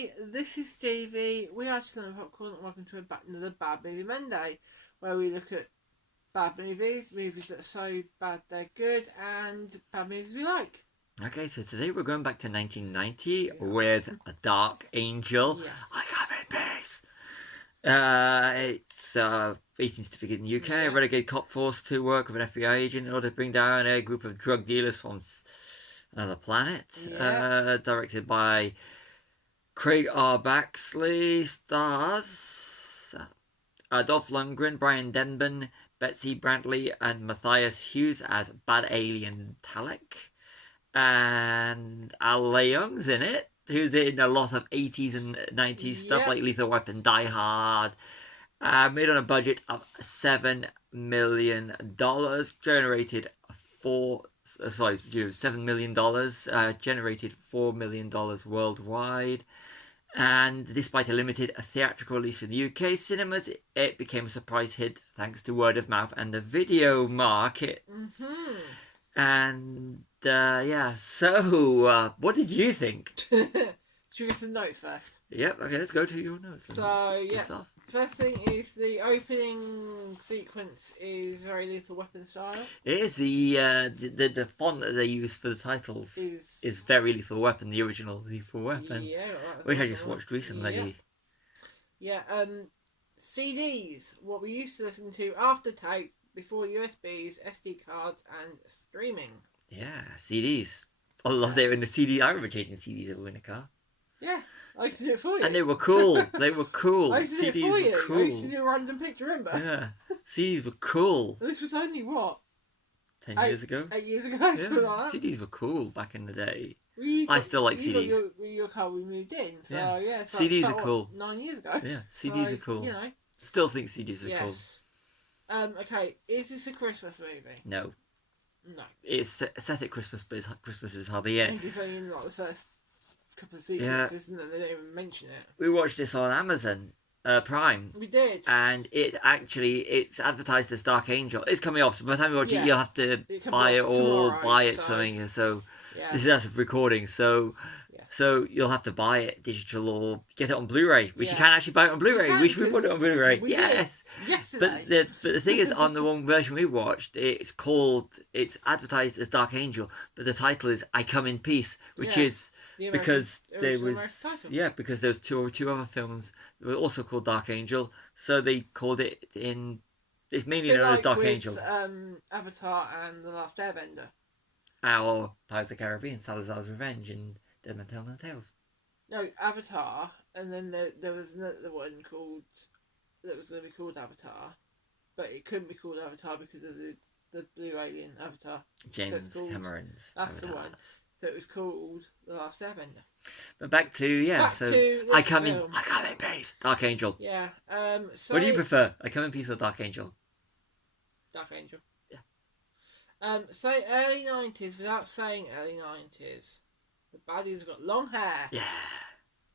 everybody, this is Stevie. We are Chilling Popcorn and welcome to another Bad Movie Monday, where we look at bad movies that are so bad they're good, and bad movies we like. Okay, so today we're going back to 1990 with A Dark Angel. Yes. I come in peace. It's 18 certificate in the UK. Yeah. A renegade cop forced to work with an FBI agent in order to bring down a group of drug dealers from another planet. Yeah. Directed by Craig R. Baxley. Stars Dolph Lundgren, Brian Denman, Betsy Brantley, and Matthias Hughes as Bad Alien Talek. And Al Leong's in it, who's in a lot of 80s and 90s stuff like Lethal Weapon, Die Hard. Made on a budget of $7 million, generated $7 million, generated $4 million worldwide. And despite a limited theatrical release in the UK cinemas, it became a surprise hit thanks to word of mouth and the video market. Mm-hmm. And so what did you think? Should we get some notes first? Yep, okay, let's go to your notes. First thing is the opening sequence is very Lethal Weapon style. It is the font that they use for the titles is very Lethal Weapon, the original Lethal Weapon. Yeah, right, which I just watched recently. Yeah. CDs, what we used to listen to after tape, before USBs, SD cards, and streaming. Yeah, CDs. I love it in the CD. I remember changing CDs in a car. Yeah, I used to do it for you. And they were cool. They were cool. I used to do CDs it for you. were cool. I used to do a random pick, remember? Yeah, CDs were cool. And this was only, what? 10 years ago? 8 years ago, yeah. something like that. CDs were cool back in the day. I still like CDs. You got your car we moved in, so yeah. It's CDs are cool. 9 years ago. Yeah, CDs are cool. You know. Still think CDs are cool. Okay, is this a Christmas movie? No. No. It's set at Christmas, but Christmas is hardly I it. think it's only in like the first couple of sequences, isn't it? They don't even mention it. We watched this on Amazon Prime. We did. And it's advertised as Dark Angel. It's coming off, so by the time you watch it, you'll have to buy it or buy it something. So this is as of recording, so you'll have to buy it digital or get it on Blu-ray, which you can't actually buy it on Blu-ray. We should put it on Blu-ray. Yes. Yesterday. But the thing is, on the one version we watched, it's advertised as Dark Angel, but the title is I Come in Peace, which is because there was because there was two other films that were also called Dark Angel, so they called it in. It's mainly known as Dark Angel. Avatar and The Last Airbender. Or Pirates of the Caribbean, Salazar's Revenge, and Dead Man Tell No Tales. No, Avatar, and then there was another one that was going to be called Avatar, but it couldn't be called Avatar because of the blue alien Avatar. James Cameron's. That's Avatar. the one. So it was called The Last Airbender. But back to I come in peace. Dark Angel. Yeah. So what do you prefer? I Come in Peace or Dark Angel? Dark Angel. Yeah. Say early 90s without saying early 90s. The baddies got long hair. Yeah.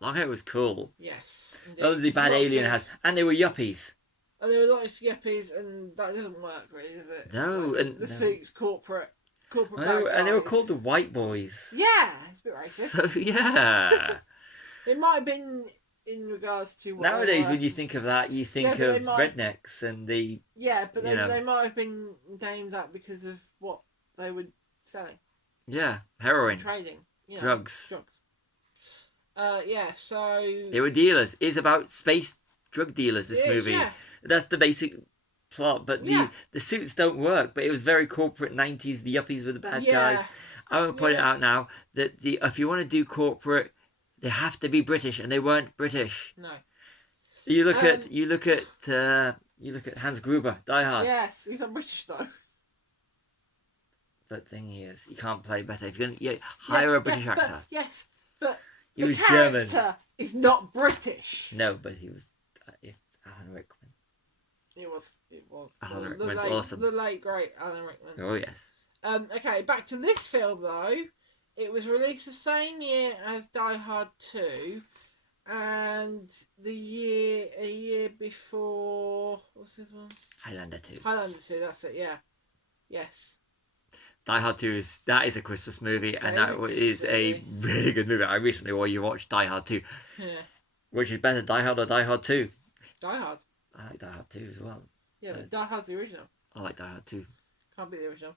Long hair was cool. Yes. Oh, the bad alien has. And they were yuppies. And they were like yuppies, and that doesn't work really, does it? No. Like, and the suits, corporate and they were called the White Boys. Yeah. It's a bit racist. So, yeah. It might have been in regards to what nowadays, when you think of that, you think of rednecks and the... Yeah, but they might have been named that because of what they were selling. Yeah. Heroin. Trading. Drugs. So... They were dealers. It's about space drug dealers, this movie. Yeah. That's the basic plot, but the suits don't work. But it was very corporate 90s. The yuppies were the bad guys. I want to point it out now that if you want to do corporate, they have to be British, and they weren't British. No. You look at Hans Gruber, Die Hard. Yes, he's not British though. But thing is, you can't play better. If you're going to hire a British actor. But he the was character German. is not British. No, but he was. Alan Rickman. It was. Alan Rickman's awesome. The late great Alan Rickman. Oh yes. Okay, back to this film though. It was released the same year as Die Hard 2, and a year before. What's this one? Highlander 2. Highlander 2. That's it. Yeah. Yes. Die Hard 2 is a Christmas movie, and That that is is a a Christmas really good movie. I recently watched Die Hard 2. Yeah. Which is better, Die Hard or Die Hard 2? Die Hard. I like Die Hard 2 as well. Yeah, but Die Hard's the original. I like Die Hard 2. Can't be the original.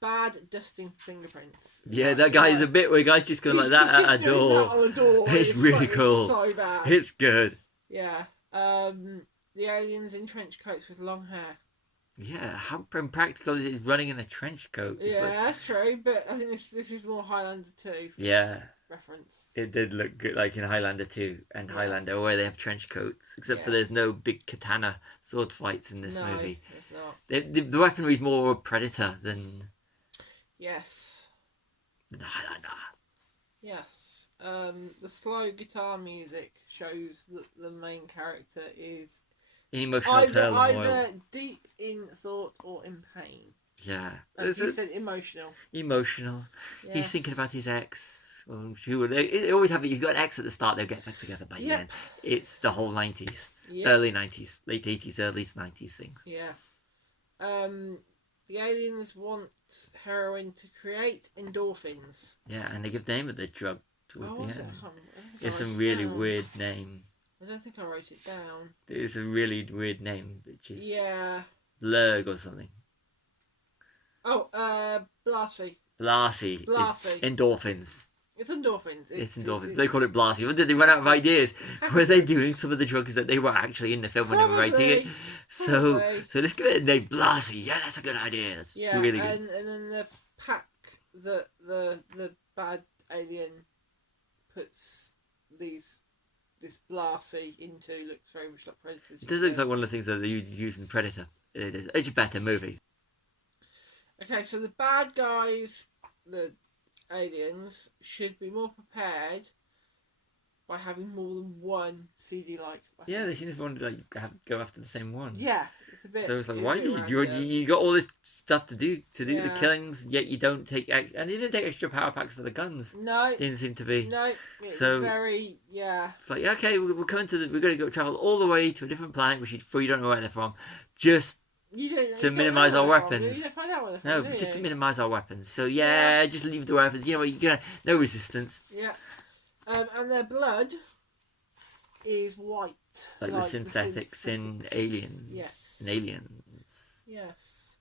Bad dusting fingerprints. Yeah, that guy is a bit weird. Guy's just going like that at a door. That on a door. It's really cool. It's so bad. It's good. Yeah. The aliens in trench coats with long hair. Yeah, how impractical is it running in a trench coat? Yeah, that's true, but I think this is more Highlander 2 Yeah, reference. it did look good, like in Highlander 2 and Highlander, where they have trench coats. Except for there's no big katana sword fights in this movie. It's not. The weaponry is more Predator than Yes. Highlander. Yes. The slow guitar music shows that the main character is Emotional turmoil. either deep in thought or in pain. Yeah. As you said, emotional. Emotional. Yes. He's thinking about his ex. They always have it. You've got an ex at the start, they'll get back together by the end. It's the whole 90s. Yep. Early 90s. Late 80s, early 90s things. Yeah. The aliens want heroin to create endorphins. Yeah, and they give the name of the drug towards the end. It's a really weird name. I don't think I wrote it down. It's a really weird name, which is Blurg or something. Oh, Blassie. Blassie. Blassie. It's endorphins. It's endorphins. It's endorphins. They call it Blassie. Did they run out of ideas? Were they doing some of the drugs that they were actually in the film when they were writing it? So let's give it a name, Blassie. Yeah, that's a good idea. That's really good. And then the pack that the bad alien puts this Blassie into looks very much like Predator. It does look like one of the things that they use in Predator. It is. It's a better movie. Okay, so the bad guys, the aliens, should be more prepared by having more than one CD-like weapon. Yeah, they seem to want to go after the same one. Yeah, it's a bit. So it's like, why you got all this stuff to do the killings, yet you don't take and you didn't take extra power packs for the guns. No, didn't seem to be. No, it's very It's like, okay, we're going we're going to go travel all the way to a different planet, which you don't know where they're from, just to minimise our weapons. No, just to minimise our weapons. So just leave the weapons. You know what? You get no resistance. Yeah. And their blood is white. Like the synthetics in Aliens. Yes. In Aliens. Yes.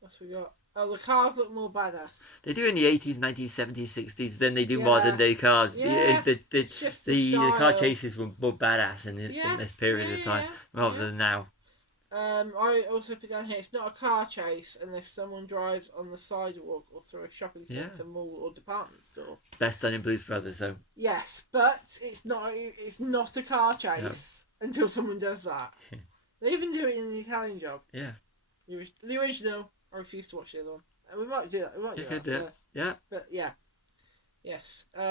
What's we got? Oh, the cars look more badass. They do in the 80s, 90s, 70s, 60s. Then they do modern day cars. Yeah. The car chases were more badass in this period of time rather than now. I also put down here, it's not a car chase unless someone drives on the sidewalk or through a shopping centre, mall or department store. Best done in Blues Brothers, though. Yes, but it's not a car chase until someone does that. They even do it in the Italian Job. Yeah. The original, I refuse to watch the other one. And we might do that. We might do that. Yeah. But yeah. Yes. What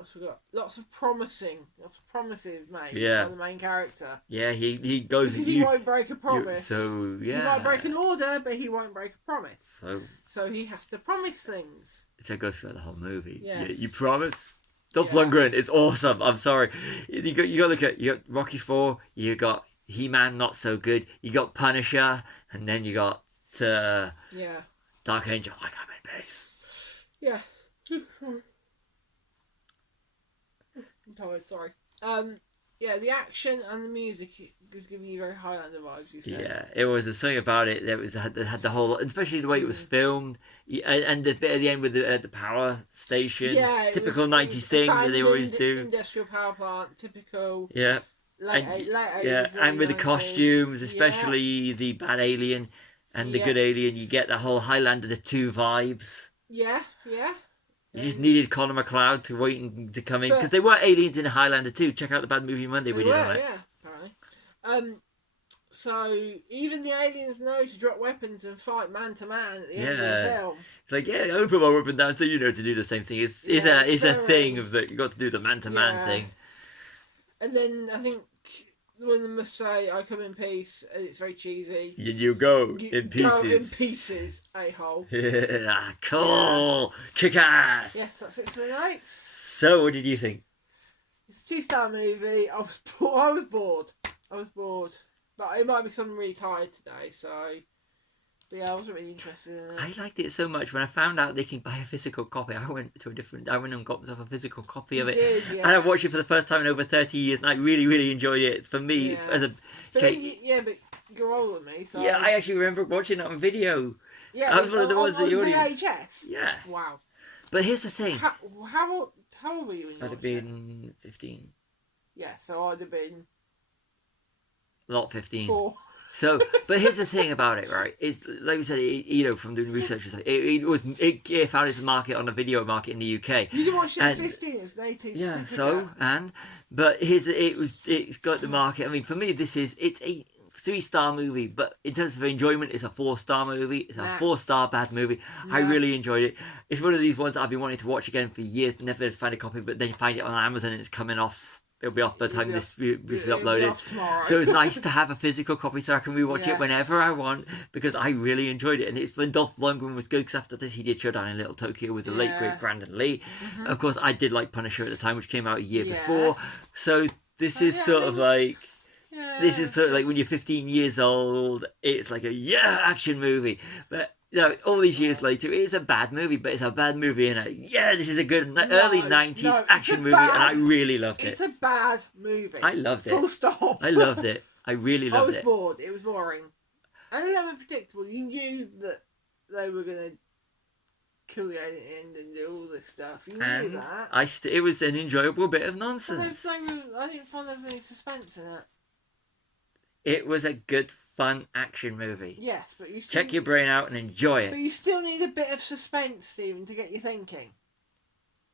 else we got? Lots of promises made by the main character. Yeah, he goes. Because he won't break a promise. He might break an order, but he won't break a promise. So he has to promise things. So it goes through the whole movie. Yes. Yeah, you promise. Dolph Lundgren, it's awesome. I'm sorry. You got to look at Rocky 4. You got He-Man, not so good. You got Punisher, and then you got Dark Angel. Like I'm in base. Yeah. I'm tired, sorry. The action and the music was giving you very Highlander vibes, you said. Yeah, it was a thing about it. It had the whole, especially the way it was filmed, and the bit at the end with the power station. Yeah, typical 90s thing that they always do. Industrial power plant, typical. Yeah. Late 80s, and with the costumes, especially the bad alien and the good alien, you get the whole Highlander the 2 vibes. Yeah. You just needed Conor McLeod to come in because they were aliens in Highlander 2. Check out the Bad Movie Monday we did on it. Yeah, apparently. So even the aliens know to drop weapons and fight man to man at the end of the film. It's like, I will put my weapon down so you know to do the same thing. It's a thing of that you got to do the man to man thing. And then I think one of them must say, "I come in peace," and it's very cheesy. You go in pieces. Go in pieces, a-hole. Cool. Kick ass. Yes, that's it for the notes. So, what did you think? It's a 2-star movie. I was bored. But it might be because I'm really tired today, so But yeah, I wasn't really interested in it. I liked it so much when I found out they can buy a physical copy. I went and got myself a physical copy of it, Did, and I watched it yes. for the first time in over 30 years, and I really, really enjoyed it. For me, Yeah. as a But okay, then but you're older than me, so yeah, I actually remember watching it on video. yeah, I was one of the ones that on the audience. VHS. Yeah, Wow. but here's the thing: How old were you when you I'd have watched it? been 15, Yeah, so I'd have been not 15. 4. So, but here's the thing about it, right? Is like we said, from doing research, it found its market on the video market in the UK. You didn't watch it at And 15. It's an 18 yeah, certificate. but it's got the market. I mean, for me, it's a 3-star movie, but in terms of enjoyment, it's a 4-star movie. It's a Nah. 4-star bad movie. I Nah. really enjoyed it. It's one of these ones that I've been wanting to watch again for years, but never find a copy. But then you find it on Amazon and it's coming off. It'll be off by the time this is It'll be uploaded. off tomorrow. So it's nice to have a physical copy so I can rewatch it Yes. whenever I want because I really enjoyed it. And it's when Dolph Lundgren was good because after this he did Showdown in Little Tokyo with the late Yeah. great Brandon Lee. Of course, I did like Punisher at the time, which came out a year Yeah. before. So this is yeah, sort of like. Yeah, This is sort of like when you're 15 years old, it's like a action movie. But all these years later, it is a bad movie, but it's a bad movie in this is a good early 90s action movie, and I really loved it. It's a bad movie. I loved it. Full stop. I loved it. I really I loved was it. bored. It was boring. And a little bit predictable. You knew that they were going to kill the alien and do all this stuff. You knew And that. it was an enjoyable bit of But nonsense. I didn't find there was any suspense in it. It was a good, fun action movie. Yes, but you still, Check your brain out and enjoy But it. you still need a bit of suspense, Stephen, to get you thinking.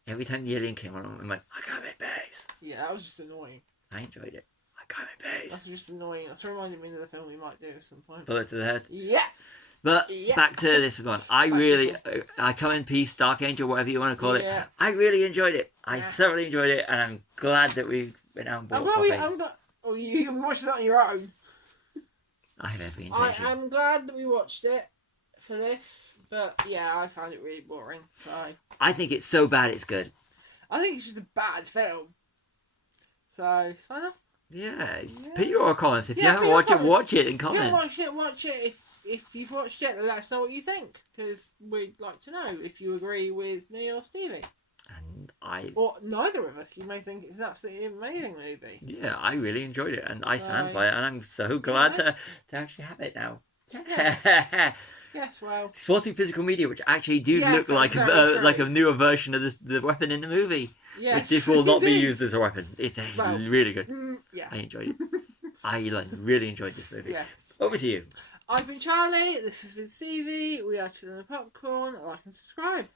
Every time the alien came on, I went, I got my base. Yeah, that was just annoying. I enjoyed it. I got my base. That's just annoying. That's reminding me of the film we might do at some point. Bullet to the head. Yeah. But Yeah. back to this one. I Come in Peace, Dark Angel, whatever you want to call it. Yeah. I really enjoyed it. I Yeah. thoroughly enjoyed it, and I'm glad that we went out and bought I'm a glad copy. you watched that on your own. I have every I intention. am glad that we watched it for this, but yeah, I found it really boring. So I think it's so bad it's good. I think it's just a bad film. So sign off. Yeah. Put your comments. If you Yeah, haven't put your watched it, comments. watch it and If you comment. haven't watched it, watch it. If you've watched it, let us know what you think, because we'd like to know if you agree with me or Stevie. And I Or neither of us. You may think it's an absolutely amazing movie. I really enjoyed it, and I stand Right. by it, and I'm so glad to actually have it now. Yes, well. Sporting physical media, which actually do Yes, look that's like very true. like a newer version of the weapon in the movie. Yes. Which this will not be indeed. used as a weapon. It's Well, really good. Yeah. I enjoyed it. I really enjoyed this movie. Yes. Over to you. I've been Charlie. This has been Stevie. We are Chilling the Popcorn. Like and subscribe.